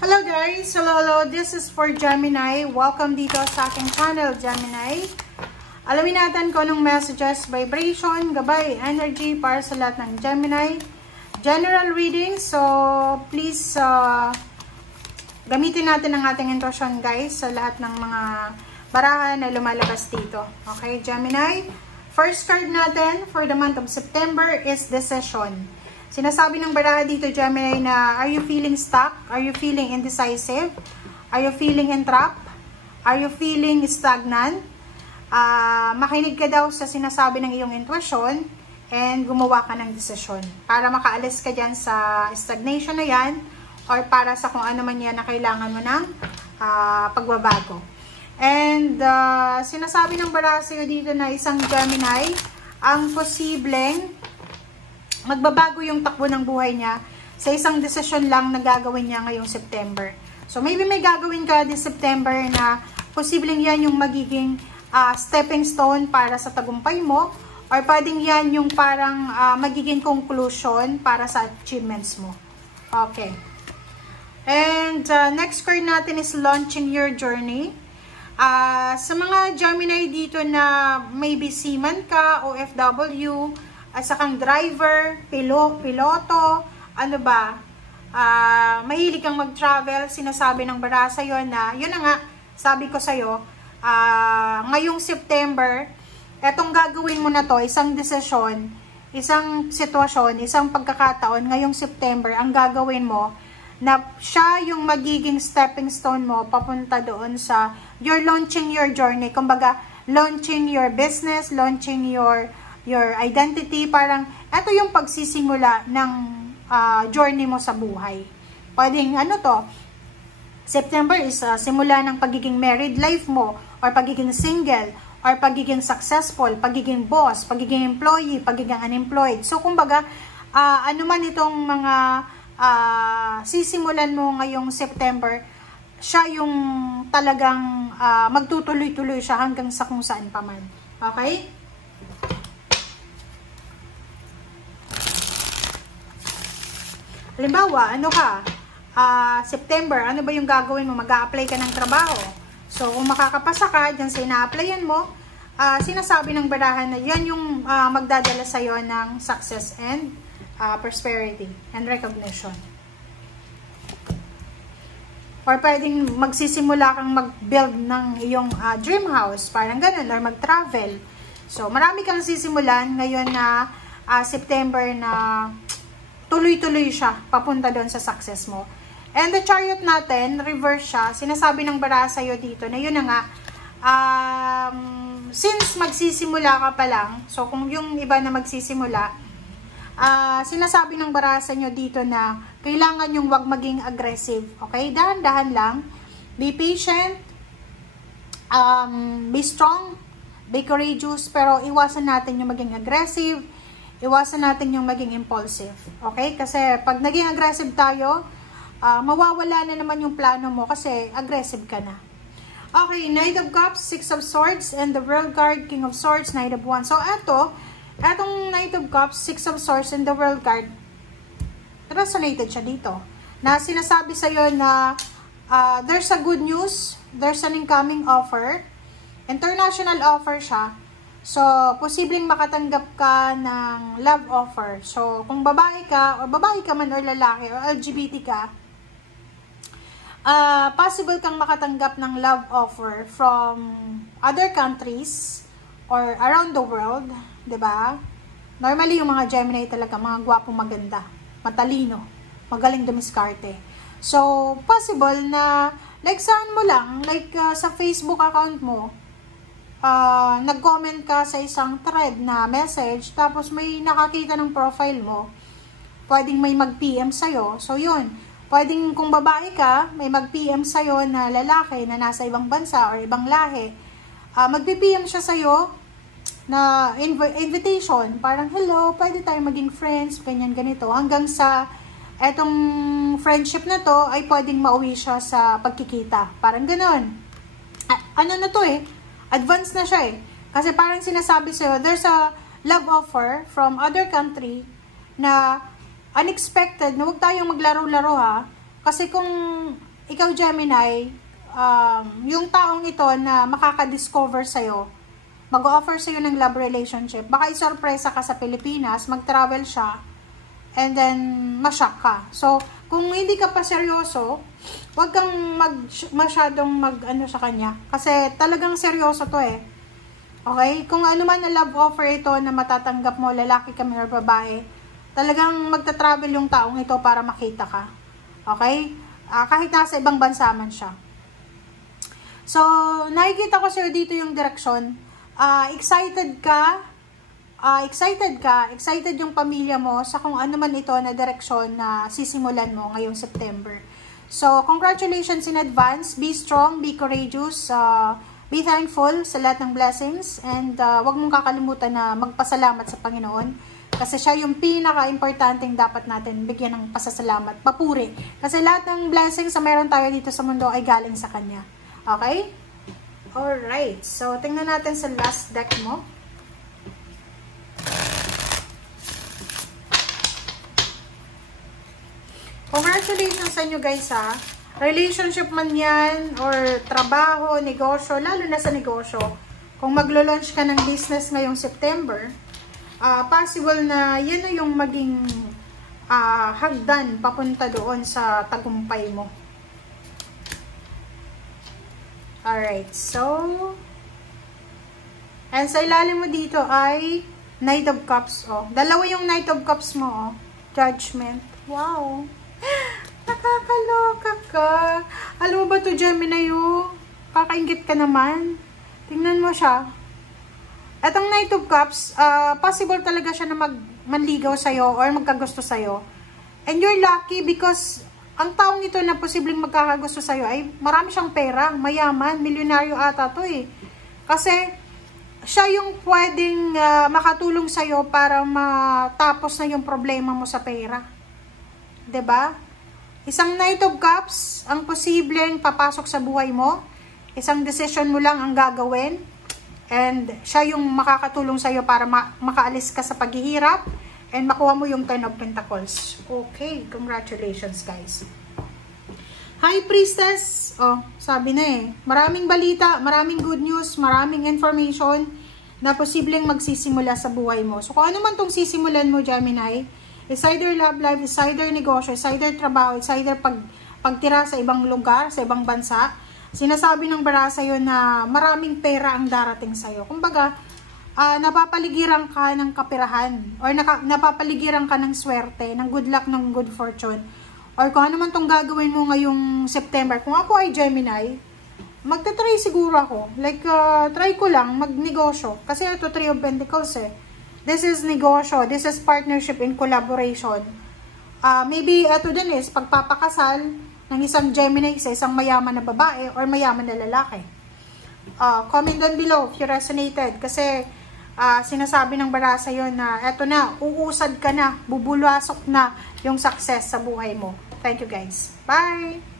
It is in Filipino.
Hello guys! Hello! This is for Gemini. Welcome dito sa aking channel, Gemini. Alamin natin kung anong messages, vibration, gabay, energy para sa lahat ng Gemini. General reading. So, please gamitin natin ang ating intuition guys sa lahat ng mga barahan na lumalabas dito. Okay, Gemini? First card natin for the month of September is Decision. Sinasabi ng baraha dito, Gemini, na are you feeling stuck? Are you feeling indecisive? Are you feeling entrapped? Are you feeling stagnant? Makinig ka daw sa sinasabi ng iyong intuition and gumawa ka ng desisyon para makaalis ka dyan sa stagnation na yan or para sa kung ano man yan na kailangan mo ng pagbabago. And sinasabi ng baraha sa'yo dito na isang Gemini ang posibleng magbabago yung takbo ng buhay niya sa isang desisyon lang na gagawin niya ngayong September. So, maybe may gagawin ka this September na posibleng yan yung magiging stepping stone para sa tagumpay mo or pwedeng yan yung parang magiging conclusion para sa achievements mo. Okay. And next card natin is Launching Your Journey. Sa mga Gemini dito na maybe seaman ka, OFW, asa kang driver, piloto, ano ba, mahilig kang mag-travel, sinasabi ng baraha sa'yo na, yun na nga, sabi ko sa'yo, ngayong September, etong gagawin mo na to, isang desisyon, isang sitwasyon, isang pagkakataon, ngayong September, ang gagawin mo, na siya yung magiging stepping stone mo, papunta doon sa, you're launching your journey, kumbaga, launching your business, launching your identity, parang ito yung pagsisimula ng journey mo sa buhay. Pwedeng ano to, September is simula ng pagiging married life mo, or pagiging single, or pagiging successful, pagiging boss, pagiging employee, pagiging unemployed. So kumbaga, ano man itong mga sisimulan mo ngayong September, siya yung talagang magtutuloy-tuloy siya hanggang sa kung saan pa man. Okay? Halimbawa, ano ka, September, ano ba yung gagawin mo? Mag-a-apply ka ng trabaho. So, kung makakapasa ka, dyan sa ina-applyan mo, sinasabi ng barahan na yan yung magdadala sa'yo ng success and prosperity and recognition. Or pwedeng magsisimula kang mag-build ng iyong dream house, parang ganun, or mag-travel. So, marami kang sisimulan ngayon na September na tuloy-tuloy siya papunta doon sa success mo. And the Chariot natin, reverse siya. Sinasabi ng baraha sa'yo dito na yun na nga, since magsisimula ka pa lang, so kung yung iba na magsisimula, sinasabi ng baraha sa inyo dito na kailangan yung wag maging aggressive. Okay? Dahan-dahan lang. Be patient. Be strong. Be courageous. Pero iwasan natin yung maging aggressive. Iwasan natin yung maging impulsive. Okay? Kasi pag naging aggressive tayo, mawawala na naman yung plano mo kasi aggressive ka na. Okay, Knight of Cups, Six of Swords, and the World card, King of Swords, Knight of Wands. So, etong Knight of Cups, Six of Swords, and the World card, resonated siya dito. Na sinasabi sa'yo na there's a good news, there's an incoming offer, international offer siya. So, posibleng makatanggap ka ng love offer. So, kung babae ka, o babae ka man or lalaki, o LGBT ka, possible kang makatanggap ng love offer from other countries or around the world, 'di ba? Normally, yung mga Gemini talaga, mga gwapong maganda, matalino, magaling dumiskarte. So, possible na, like saan mo lang, like sa Facebook account mo, nag-comment ka sa isang thread na message, tapos may nakakita ng profile mo, pwedeng may mag-PM sa'yo. So, yun. Pwedeng kung babae ka, may mag-PM sa'yo na lalaki na nasa ibang bansa or ibang lahi. Mag-PM siya sa'yo na invitation. Parang, hello, pwede tayo maging friends, ganyan, ganito. Hanggang sa etong friendship na to ay pwedeng mauwi siya sa pagkikita. Parang ganon. Ano na to eh? Advance na siya eh. Kasi parang sinasabi sa'yo, there's a love offer from other country na unexpected, na huwag tayong maglaro-laro ha. Kasi kung ikaw Gemini, yung taong ito na makaka-discover sa'yo, mag-offer sa'yo ng love relationship, baka isorpresa ka sa Pilipinas, mag-travel siya, and then ma-shock ka. So, kung hindi ka pa seryoso, huwag kang masyadong mag-ano sa kanya. Kasi talagang seryoso to eh. Okay? Kung ano man na love offer ito na matatanggap mo, lalaki ka or babae, talagang magta-travel yung taong ito para makita ka. Okay? Kahit nasa ibang bansa man siya. So, nakikita ko sa'yo dito yung direksyon. Excited yung pamilya mo sa kung ano man ito na direksyon na sisimulan mo ngayong September. So, congratulations in advance. Be strong, be courageous, be thankful sa lahat ng blessings, and wag mong kakalimutan na magpasalamat sa Panginoon kasi siya yung pinaka-importanting dapat natin bigyan ng pasasalamat, papuri. Kasi lahat ng blessings na mayroon tayo dito sa mundo ay galing sa Kanya. Okay? Alright, so tingnan natin sa last deck mo. Congratulations sa inyo guys ha. Relationship man yan, or trabaho, negosyo, lalo na sa negosyo. Kung maglo-launch ka ng business ngayong September, possible na yan na yung maging hagdan papunta doon sa tagumpay mo. Alright, so, and sa ilalim mo dito ay Knight of Cups, oh. Dalawa yung Knight of Cups mo, oh. Judgment. Wow. Nakakaloka ka. Alam mo ba to Gemini, oh? Kakaingit ka naman. Tingnan mo siya. Etong Knight of Cups, possible talaga siya na manligaw sa'yo or magkagusto sa'yo. And you're lucky because ang taong ito na posibleng magkakagusto sa'yo ay marami siyang pera, mayaman, milyonaryo ata to eh. Kasi siya yung pwedeng makatulong sa'yo para matapos na yung problema mo sa pera. 'Di ba? Isang Knight of Cups ang posibleng papasok sa buhay mo. Isang decision mo lang ang gagawin. And siya yung makakatulong sa'yo para makaalis ka sa paghihirap. And makuha mo yung 10 of Pentacles. Okay, congratulations guys. High Priestess. Oh, sabi na eh. Maraming balita, maraming good news, maraming information na posibleng magsisimula sa buhay mo. So kung ano man tong sisimulan mo, Gemini, is either love life, is either negosyo, is either trabaho, is either pagtira sa ibang lugar, sa ibang bansa, sinasabi ng bara sa'yo na maraming pera ang darating sa'yo. Kumbaga, napapaligiran ka ng kapirahan or napapaligiran ka ng swerte, ng good luck, ng good fortune, or kung ano man tong gagawin mo ngayong September. Kung ako ay Gemini, magta-try siguro ako, like try ko lang magnegosyo kasi ito 3 of Pentacles eh. This is negosyo, this is partnership and collaboration. Maybe ito din is pagpapakasal ng isang Gemini sa isang mayaman na babae or mayaman na lalaki. Comment down below if you resonated kasi sinasabi ng bara sa'yo na eto na, uusad ka na, bubulasok na yung success sa buhay mo. Thank you guys. Bye!